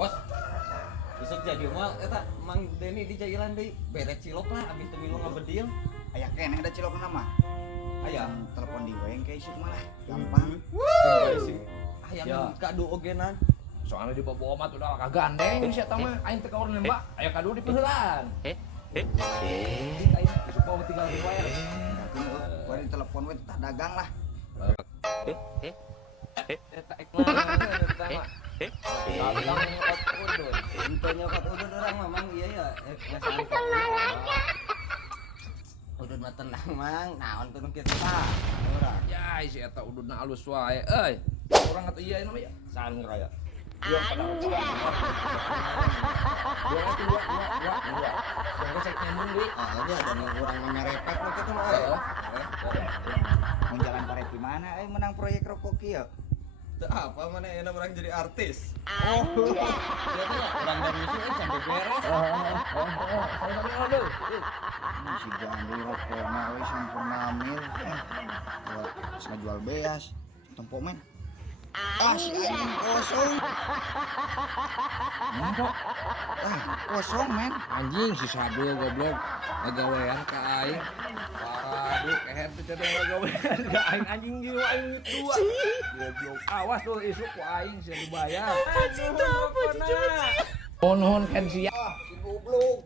Bos. Besok jadi moal eta Mang Deni di jailan deui. Bere cilok lah abis teu milu ngabedil. Aya keneh ada cilok nama. Aya Telepon di weng ke isuk malah. Gampang. Aya Ya. kado ogenan. Soalnya di bawa mah udah kagandeng si eta mah aing teh kaur nembak aya kado di peuheulan. Aing isuk mau tinggal di wae. Gua di telepon we tah dagang lah. Eta ek mah eta mah. Dagang nyokot udun. Ente nyokot udun orang mamang iya ya. Udun mah tenang mang, naon tuh nu kitu tah. Urang. Ya si eta udunna alus wae euy. Urang atuh ieu nama ya. Saan raya. Dua pada dua. Yang resep nyambung deui. Ah, ini ada nih orang nyarepet mah kitu mah. Mun jalan paret di mana menang proyek rokok kieu. Teu apa mana enak orang jadi artis. Oh. Ya tuh orang dari sini sampai beres. Si Gandhi rokok mah we sampurna amil. Jual beas. Tempo men. Si anjing kosong. Empok Kosong men. anjing si Sadul goblok ngagawean ka aing. Waduh, keher teh teh ngagawean ka aing anjing jiwa aing dua. Goblok. Awas tuh isuk ku aing sia dibayar. Mohon kan sia. Si goblok.